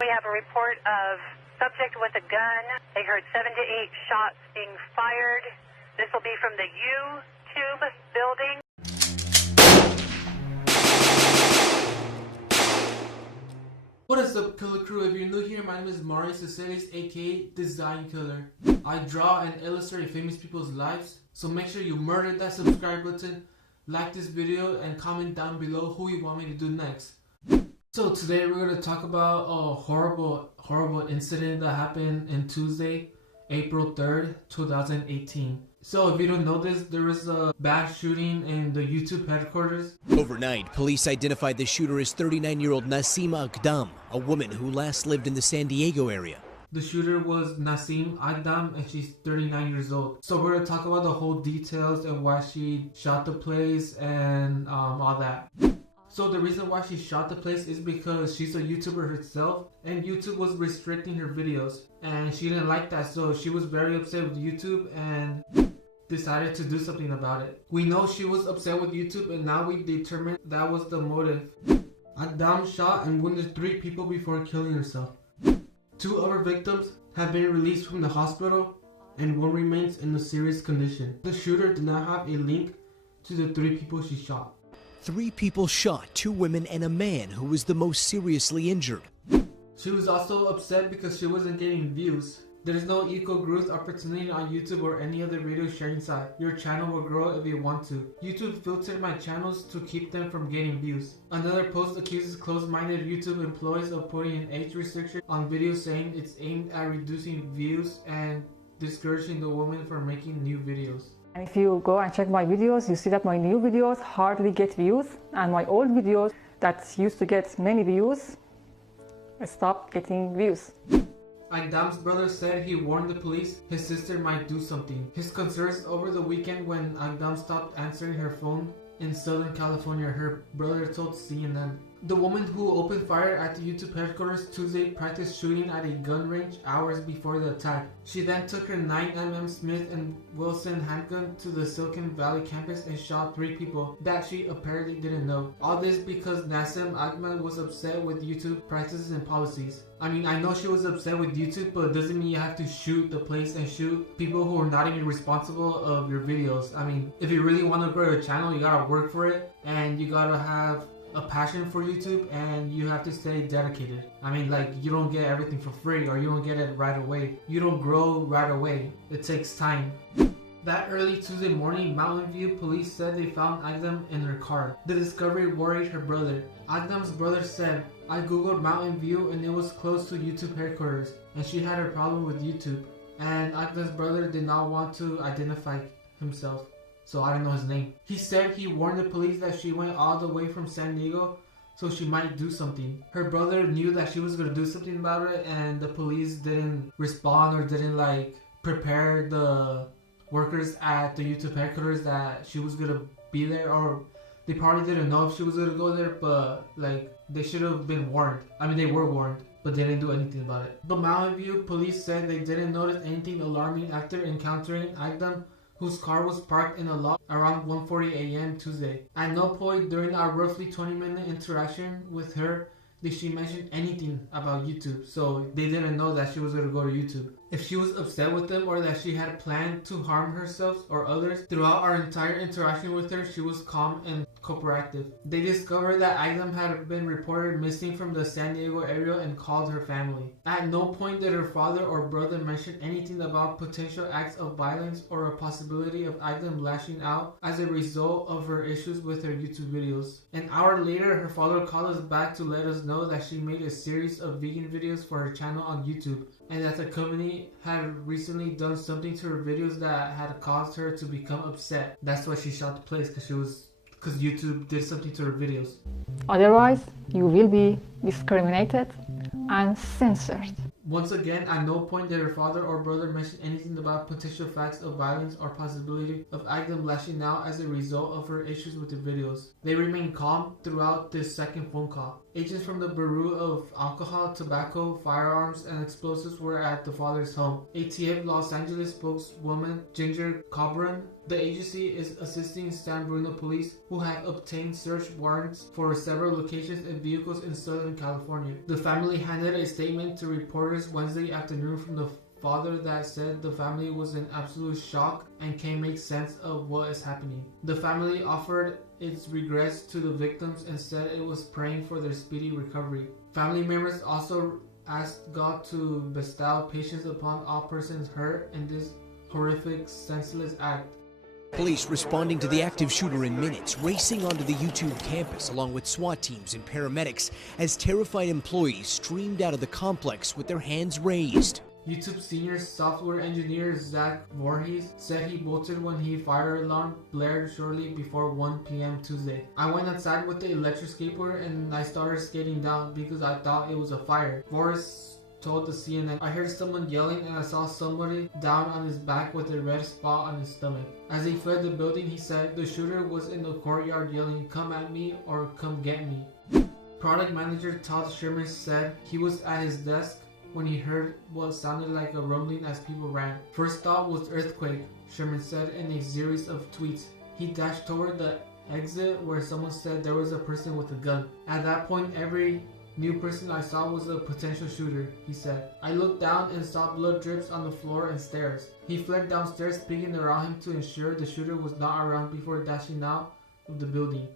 We have a report of subject with a gun. They heard 7 to 8 shots being fired. This will be from the YouTube building. What is up, Killer Crew? If you're new here, my name is Mario Cesares, aka Design Killer. I draw and illustrate famous people's lives, so make sure you murder that subscribe button, like this video, and comment down below who you want me to do next. So today we're going to talk about a horrible incident that happened on Tuesday, April 3rd, 2018. So if you don't know this, there was a bad shooting in the YouTube headquarters. Overnight, police identified the shooter as 39-year-old Nasima Agdam, a woman who last lived in the San Diego area. The shooter was Nasim Agdam, and she's 39 years old. So we're going to talk about the whole details and why she shot the place and all that. So the reason why she shot the place is because she's a YouTuber herself, and YouTube was restricting her videos, and she didn't like that, so she was very upset with YouTube and decided to do something about it. We know she was upset with YouTube, and now we determined that was the motive. Agdam shot and wounded 3 people before killing herself. 2 other victims have been released from the hospital, and 1 remains in a serious condition. The shooter did not have a link to the 3 people she shot. 3 people shot, 2 women and a man who was the most seriously injured. She was also upset because she wasn't getting views. There is no equal growth opportunity on YouTube or any other video sharing site. Your channel will grow if you want to. YouTube filtered my channels to keep them from getting views. Another post accuses closed-minded YouTube employees of putting an age restriction on videos, saying it's aimed at reducing views and discouraging the woman from making new videos. And if you go and check my videos, you see that my new videos hardly get views, and my old videos that used to get many views stopped getting views. Agdam's brother said he warned the police his sister might do something. His concerns over the weekend when Agdam stopped answering her phone in Southern California, her brother told CNN. The woman who opened fire at the YouTube headquarters Tuesday practiced shooting at a gun range hours before the attack. She then took her 9mm Smith & Wesson handgun to the Silicon Valley campus and shot 3 people that she apparently didn't know. All this because Nasim Agdam was upset with YouTube practices and policies. I mean, I know she was upset with YouTube, but it doesn't mean you have to shoot the place and shoot people who are not even responsible of your videos. I mean, if you really want to grow your channel, you gotta work for it, and you gotta have a passion for YouTube, and you have to stay dedicated. I mean, like, you don't get everything for free, or you don't get it right away. You don't grow right away. It takes time. That early Tuesday morning, Mountain View police said they found Agdam in her car. The discovery worried her brother. Agdam's brother said, "I googled Mountain View and it was close to YouTube headquarters, and she had a problem with YouTube." And Agdam's brother did not want to identify himself, so I don't know his name. He said he warned the police that she went all the way from San Diego, so she might do something. Her brother knew that she was going to do something about it, and the police didn't respond or didn't prepare the workers at the YouTube headquarters that she was going to be there, or they probably didn't know if she was going to go there, but they should have been warned. I mean, they were warned, but they didn't do anything about it. The Mountain View police said they didn't notice anything alarming after encountering Agdam, whose car was parked in a lot around 1:40 a.m. Tuesday. At no point during our roughly 20-minute interaction with her did she mention anything about YouTube, so they didn't know that she was going to go to YouTube. If she was upset with them or that she had planned to harm herself or others, throughout our entire interaction with her, she was calm and cooperative. They discovered that Agdam had been reported missing from the San Diego area and called her family. At no point did her father or brother mention anything about potential acts of violence or a possibility of Agdam lashing out as a result of her issues with her YouTube videos. An hour later, her father called us back to let us know that she made a series of vegan videos for her channel on YouTube, and that the company had recently done something to her videos that had caused her to become upset. That's why she shot the place, because YouTube did something to her videos. Otherwise, you will be discriminated and censored. Once again, at no point did her father or brother mention anything about potential facts of violence or possibility of Agdam lashing out as a result of her issues with the videos. They remained calm throughout this second phone call. Agents from the Bureau of Alcohol, Tobacco, Firearms, and Explosives were at the father's home. ATF Los Angeles spokeswoman Ginger Coburn. The agency is assisting San Bruno police, who have obtained search warrants for several locations and vehicles in Southern California. The family handed a statement to reporters Wednesday afternoon from the father that said the family was in absolute shock and can't make sense of what is happening. The family offered its regrets to the victims and said it was praying for their speedy recovery. Family members also asked God to bestow patience upon all persons hurt in this horrific, senseless act. Police responding to the active shooter in minutes, racing onto the YouTube campus along with SWAT teams and paramedics as terrified employees streamed out of the complex with their hands raised. YouTube senior software engineer Zach Voorhees said he bolted when he fire alarm blared shortly before 1 p.m. Tuesday. I went outside with the electric skateboard and I started skating down because I thought it was a fire. Voorhees told the CNN, I heard someone yelling and I saw somebody down on his back with a red spot on his stomach. As he fled the building, he said the shooter was in the courtyard yelling, come at me or come get me. Product manager Todd Sherman said he was at his desk when he heard what sounded like a rumbling as people ran. First thought was earthquake, Sherman said in a series of tweets. He dashed toward the exit where someone said there was a person with a gun. At that point, every new person I saw was a potential shooter, he said. I looked down and saw blood drips on the floor and stairs. He fled downstairs, peeking around him to ensure the shooter was not around before dashing out of the building.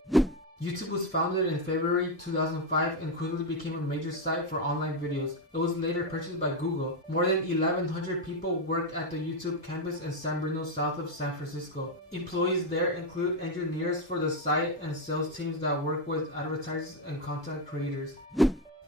YouTube was founded in February 2005 and quickly became a major site for online videos. It was later purchased by Google. More than 1,100 people work at the YouTube campus in San Bruno, south of San Francisco. Employees there include engineers for the site and sales teams that work with advertisers and content creators.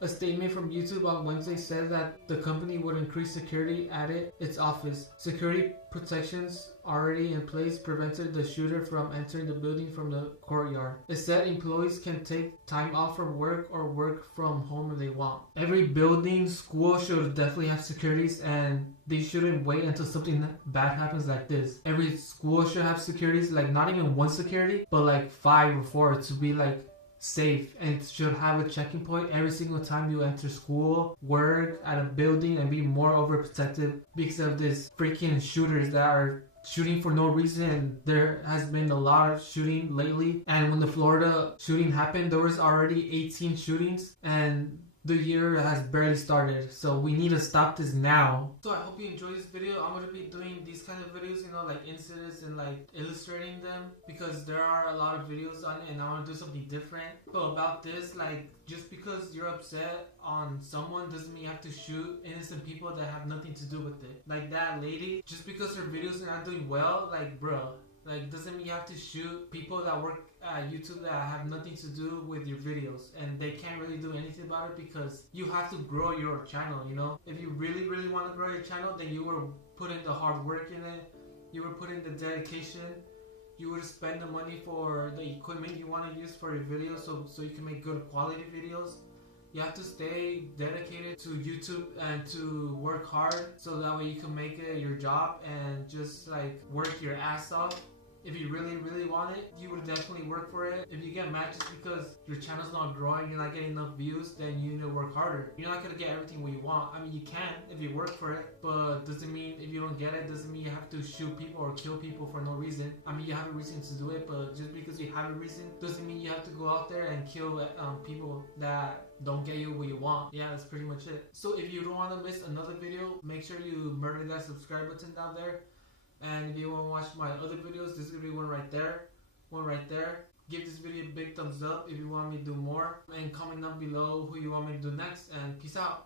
A statement from YouTube on Wednesday said that the company would increase security at its office. Security protections already in place prevented the shooter from entering the building from the courtyard. It said employees can take time off from work or work from home if they want. Every building, school should definitely have securities, and they shouldn't wait until something bad happens like this. Every school should have securities, like not even one security, but like 5 or 4 to be like safe, and it should have a checking point every single time you enter school, work, at a building, and be more overprotective because of this freaking shooters that are shooting for no reason. There has been a lot of shooting lately, and when the Florida shooting happened, there was already 18 shootings, and the year has barely started, so we need to stop this now. So I hope you enjoyed this video. I'm going to be doing these kind of videos, you know, like incidents and like illustrating them, because there are a lot of videos on it and I want to do something different. But about this, like, just because you're upset on someone doesn't mean you have to shoot innocent people that have nothing to do with it. Like that lady, just because her videos are not doing well, like, bro, like, doesn't mean you have to shoot people that work at YouTube that have nothing to do with your videos, and they can't really do anything about it because you have to grow your channel, you know? If you really, really want to grow your channel, then you would put in the hard work in it, you would put in the dedication, you would spend the money for the equipment you want to use for your videos so you can make good quality videos. You have to stay dedicated to YouTube and to work hard so that way you can make it your job and just like work your ass off. If you really, really want it, you would definitely work for it. If you get mad just because your channel's not growing, you're not getting enough views, then you need to work harder. You're not gonna get everything what you want. I mean, you can if you work for it, but doesn't mean if you don't get it, doesn't mean you have to shoot people or kill people for no reason. I mean, you have a reason to do it, but just because you have a reason doesn't mean you have to go out there and kill people that don't get you what you want. Yeah, that's pretty much it. So if you don't want to miss another video, make sure you murder that subscribe button down there. And if you want to watch my other videos, there's going to be one right there. One right there. Give this video a big thumbs up if you want me to do more. And comment down below who you want me to do next. And peace out.